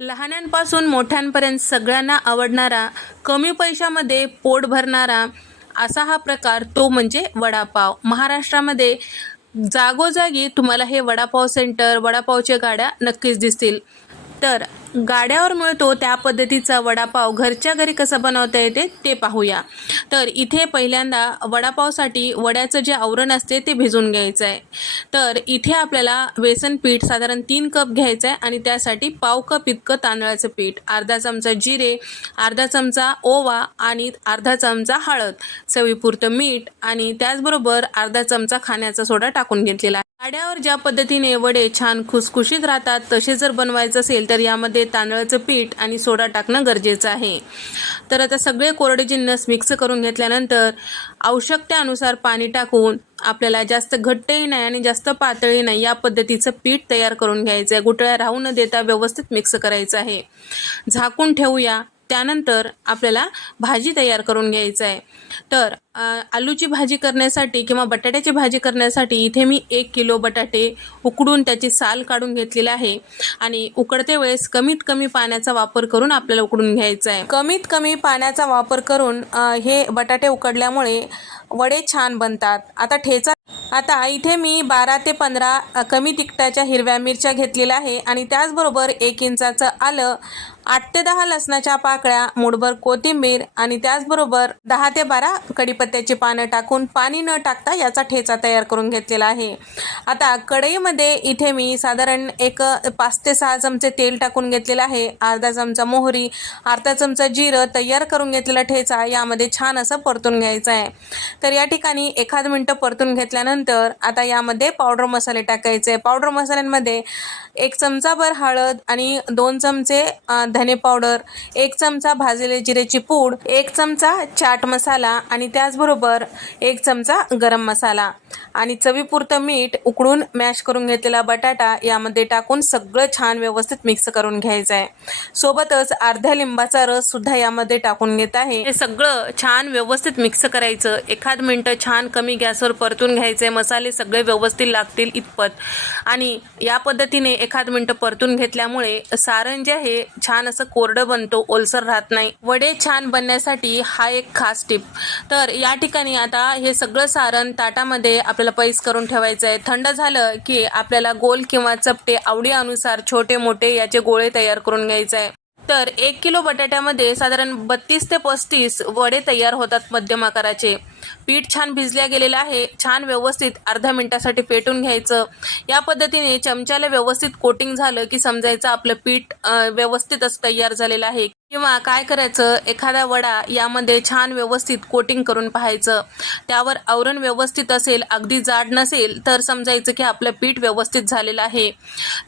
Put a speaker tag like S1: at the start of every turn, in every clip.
S1: लहानांपासून मोठ्यांपर्यंत सगळ्यांना आवडणारा कमी पैशामध्ये पोट भरणारा असा हा प्रकार तो म्हणजे वडापाव. महाराष्ट्रामध्ये जागोजागी तुम्हाला हे वडापाव सेंटर वडापावच्या गाड्या नक्कीच दिसतील. तर गाड्यावर मिळतो त्या पद्धतीचा वडापाव. घरच्या घरी कसं बनवता येते ते पाहूया. तर इथे पहिल्यांदा वडापावसाठी वड्याचं जे आवरण असते ते भिजून घ्यायचं आहे. तर इथे आपल्याला बेसन पीठ साधारण तीन कप घ्यायचं आहे आणि त्यासाठी पाव कप इतकं तांदळाचं पीठ अर्धा चमचा जिरे अर्धा चमचा ओवा आणि अर्धा चमचा हळद चवीपुरतं मीठ आणि त्याचबरोबर अर्धा चमचा खाण्याचा सोडा टाकून घेतलेला आहे. गाड्यावर ज्या पद्धतीने वडे छान खुसखुशीत राहतात तसे जर बनवायचं असेल तर यामध्ये तांदळाचं पीठ आणि सोडा टाकणं गरजेचं आहे. तर आता सगळे कोरडे जिन्नस मिक्स करून घेतल्यानंतर आवश्यकतेनुसार पाणी टाकून आपल्याला जास्त घट्टही नाही आणि जास्त पातळही नाही या पद्धतीचं पीठ तयार करून घ्यायचं आहे गुटळ्या राहू न देता व्यवस्थित मिक्स करायचं आहे. झाकून ठेवूया. त्यानंतर आपल्याला भाजी तयार करून घ्यायचं आहे. तर आलूची भाजी करण्यासाठी किंवा बटाट्याची भाजी करण्यासाठी इथे मी एक किलो बटाटे उकडून त्याची साल काढून घेतलेली आहे आणि उकडते वेळेस कमीत कमी पाण्याचा वापर करून आपल्याला उकडून घ्यायचं आहे. कमीत कमी पाण्याचा वापर करून हे बटाटे उकडल्यामुळे वडे छान बनतात. आता ठेचा आता इथे मी बारा ते पंधरा कमी तिखटाच्या हिरव्या मिरच्या घेतलेल्या आहे आणि त्याचबरोबर एक इंचाचं आलं आठ ते दहा लसणाच्या पाकळ्या मुठभर कोथिंबीर आणि त्याचबरोबर दहा ते बारा कढीपत्त्याची पानं टाकून पाणी न टाकता याचा ठेचा तयार करून घेतलेला आहे. आता कढईमध्ये इथे मी साधारण एक पाच ते सहा चमचे तेल टाकून घेतलेलं आहे. अर्धा चमचा मोहरी अर्धा चमचा जिरं तयार करून घेतलेला ठेचा यामध्ये छान असं परतून घ्यायचं आहे. तर या ठिकाणी एखाद मिनटं परतून घेतल्यानंतर आता यामध्ये पावडर मसाले टाकायचे. पावडर मसाल्यांमध्ये एक चमचाभर हळद आणि दोन चमचे धने पावडर एक चमचा भाजलेले जिरेची पूड एक चमचा चाट मसाला आणि त्याचबरोबर एक चमचा गरम मसाला. आणि चवीपुरतं मीठ उकडून मॅश करून घेतलेला बटाटा यामध्ये टाकून सगळं छान व्यवस्थित मिक्स करून घ्यायचं आहे सोबतच अर्ध्या लिंबाचा रस सुद्धा यामध्ये टाकून घेत आहे. हे सगळं छान व्यवस्थित मिक्स करायचं. एखाद मिनटं छान कमी गॅसवर परतून घ्यायचे मसाले सगळे व्यवस्थित लागतील इतपत. आणि या पद्धतीने एखाद मिनटं परतून घेतल्यामुळे सारण जे आहे छान असं कोरडं बनतो ओलसर राहत नाही. वडे छान बनण्यासाठी हा एक खास टिप तर या ठिकाणी आता हे सगळं सारण ताटामध्ये आपल्याला पैस करून ठेवायचं आहे. थंड झालं की आपल्याला गोल किंवा चपटे आवडी अनुसार छोटे मोठे याचे गोळे तयार करून घ्यायचे आहे. तर एक किलो बटाट्यामध्ये साधारण बत्तीस ते पस्तीस वडे तयार होतात मध्यम आकाराचे. पीठ छान भिजल्या गेलेलं आहे. छान व्यवस्थित अर्धा मिनिटासाठी पेटून घ्यायचं. या पद्धतीने चमच्याला व्यवस्थित कोटिंग झालं की समजायचं आपलं पीठ व्यवस्थितच तयार झालेलं आहे. किंवा काय करायचं? एखादा वडा यामध्ये छान व्यवस्थित कोटिंग करून पाहायचं. त्यावर आवरण व्यवस्थित असेल अगदी जाड नसेल तर समजायचं की आपलं पीठ व्यवस्थित झालेलं आहे.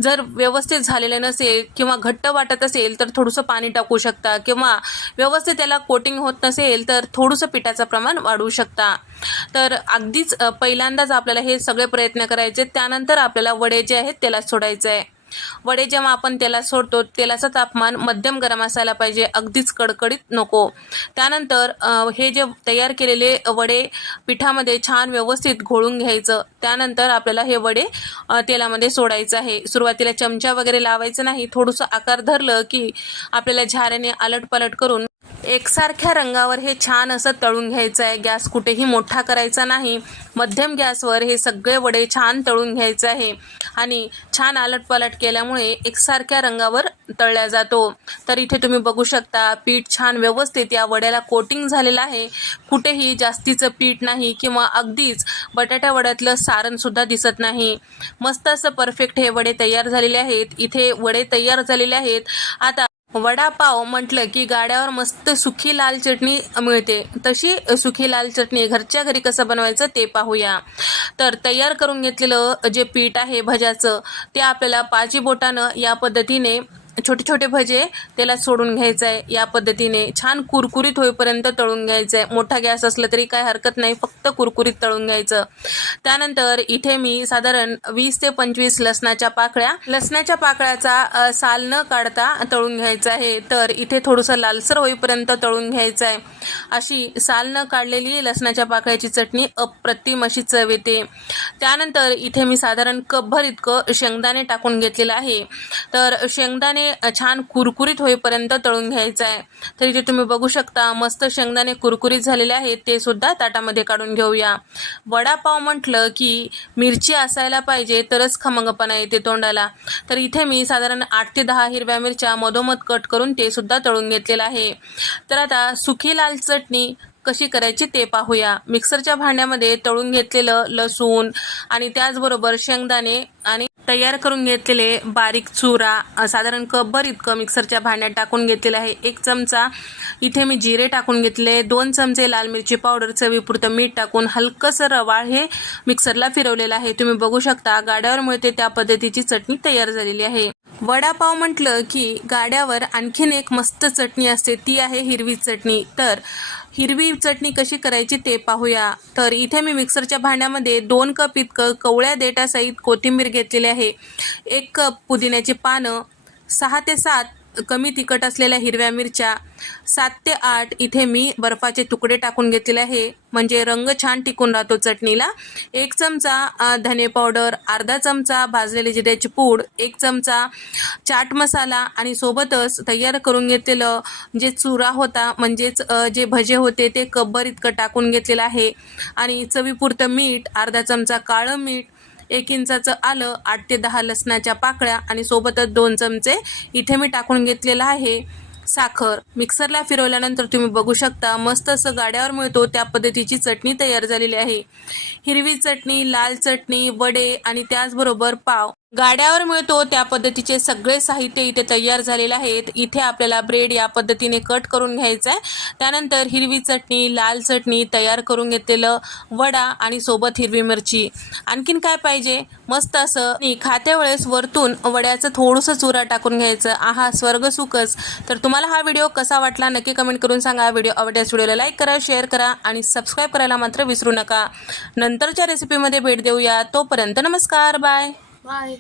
S1: जर व्यवस्थित झालेलं नसेल किंवा घट्ट वाटत असेल तर थोडंसं पाणी टाकू शकता. किंवा व्यवस्थित त्याला कोटिंग होत नसेल तर थोडंसं पिठाचं प्रमाण वाढवू शकता. तर अगदीच पहिल्यांदाच आपल्याला हे सगळे प्रयत्न करायचे त्यानंतर आपल्याला वडे जे आहेत त्याला सोडायचं आहे वडे जेव्हा आपण तेलात सोडतो तेलाचं तापमान मध्यम गरम असायला पाहिजे अगदीच कडकडीत नको. त्यानंतर हे जे तयार केलेले वडे पिठामध्ये छान व्यवस्थित घोळून घ्यायचं. त्यानंतर आपल्याला हे वडे तेलामध्ये सोडायचं आहे. सुरुवातीला चमचा वगैरे लावायचं नाही. थोडंसं आकार धरलं की आपल्याला झाऱ्याने आलटपालट करून एकसारख्या रंगावर हे छान असं तळून घ्यायचं आहे गॅस कुठेही मोठा करायचा नाही. मध्यम गॅसवर हे सगळे वडे छान तळून घ्यायचं आहे. आणि छान आलटपालट केल्यामुळे एकसारख्या रंगावर तळल्या जातो. तर इथे तुम्ही बघू शकता पीठ छान व्यवस्थित या वड्याला कोटिंग झालेलं आहे. कुठेही जास्तीचं पीठ नाही किंवा अगदीच बटाट्या वड्यातलं सारणसुद्धा दिसत नाही. मस्त असं परफेक्ट हे वडे तयार झालेले आहेत. इथे वडे तयार झालेले आहेत. आता वडापाव म्हटलं की गाड्यावर मस्त सुखी लाल चटणी मिळते. तशी सुखी लाल चटणी घरच्या घरी कसं बनवायचं ते पाहूया. तर तयार करून घेतलेलं जे पीठ आहे भज्याचं ते आपल्याला पाची बोटानं या पद्धतीने छोटे छोटे भजे त्याला सोडून घ्यायचं आहे या पद्धतीने छान कुरकुरीत होईपर्यंत तळून घ्यायचं आहे मोठा गॅस असला तरी काय हरकत नाही. फक्त कुरकुरीत तळून घ्यायचं. त्यानंतर इथे मी साधारण वीस ते पंचवीस लसणाच्या पाकळ्या. लसणाच्या पाकळ्याचा साल न काढता तळून घ्यायचा आहे. तर इथे थोडंसं लालसर होईपर्यंत तळून घ्यायचं आहे अशी साल न काढलेली लसणाच्या पाकळ्याची चटणी अप्रतिम अशी चव येते. त्यानंतर इथे मी साधारण कपभर इतकं शेंगदाणे टाकून घेतलेलं आहे. तर शेंगदाणे छान कुरकुरीत होईपर्यंत तळून घ्यायचं आहे तर इथे तुम्ही बघू शकता मस्त शेंगदाणे कुरकुरीत झालेले आहेत ते सुद्धा ताटामध्ये काढून घेऊया. वडापाव म्हटलं की मिरची असायला पाहिजे तरच खमंगपणा येते तोंडाला. तर इथे मी साधारण आठ ते दहा हिरव्या मिरच्या मधोमध कट करून ते सुद्धा तळून घेतलेलं आहे. तर आता सुखी लाल चटणी कशी करायची ते पाहूया. मिक्सरच्या भांड्यामध्ये तळून घेतलेलं लसूण आणि त्याचबरोबर शेंगदाणे आणि तयार करून घेतलेले बारीक चुरा साधारण कपभर इतकं मिक्सरच्या भांड्यात टाकून घेतलेलं आहे. एक चमचा इथे मी जिरे टाकून घेतले दोन चमचे लाल मिरची पावडर चवीपुरतं मीठ टाकून हलकंसं रवाळ हे मिक्सरला फिरवलेलं आहे. तुम्ही बघू शकता गाड्यावर मिळते त्या पद्धतीची चटणी तयार झालेली आहे. वडापाव म्हटलं की गाड्यावर आणखीन एक मस्त चटणी असते ती आहे हिरवी चटणी. तर हिरवी चटणी कशी करायची ते पाहूया. तर इथे मी मिक्सरच्या भांड्यामध्ये दोन कप इतकं कवळ्या देटासहित कोथिंबीर घेतलेली आहे. एक कप पुदिन्याची पानं सहा ते सात कमी तिखट असलेल्या हिरव्या मिरच्या सात ते आठ इथे मी बर्फाचे तुकडे टाकून घेतलेले आहे. म्हणजे रंग छान टिकून राहतो चटणीला. एक चमचा धने पावडर अर्धा चमचा भाजलेले जिऱ्याची पूड एक चमचा चाट मसाला आणि सोबतच तयार करून घेतलेलं जे चुरा होता म्हणजेच जे भजे होते ते कब्बर इतकं टाकून घेतलेलं आहे. आणि चवीपुरतं मीठ अर्धा चमचा काळं मीठ एक इंचाचं आलं आठ ते दहा लसणाच्या पाकळ्या आणि सोबतच दोन चमचे इथे मी टाकून घेतलेलं आहे. साखर. मिक्सरला फिरवल्यानंतर तुम्ही बघू शकता मस्त असं गाड्यावर मिळतो त्या पद्धतीची चटणी तयार झालेली आहे. हिरवी चटणी लाल चटणी वडे आणि त्याचबरोबर पाव. गाड्यावर मिळतो त्या पद्धतीचे सगळे साहित्य इथे तयार झालेले आहेत. इथे आपल्याला ब्रेड या पद्धतीने कट करून घ्यायचं आहे. त्यानंतर हिरवी चटणी लाल चटणी तयार करून घेतलेलं वडा आणि सोबत हिरवी मिरची. आणखीन काय पाहिजे? मस्त असं आणि खात्या वेळेस वरतून वड्याचं थोडंसं चुरा टाकून घ्यायचं. आहा स्वर्ग सुखच. तर तुम्हाला हा व्हिडिओ कसा वाटला नक्की कमेंट करून सांगा. व्हिडिओ आवडल्यास व्हिडिओला लाईक करा शेअर करा आणि सबस्क्राईब करायला मात्र विसरू नका. नंतरच्या रेसिपीमध्ये भेट देऊया. तोपर्यंत नमस्कार. Bye
S2: bye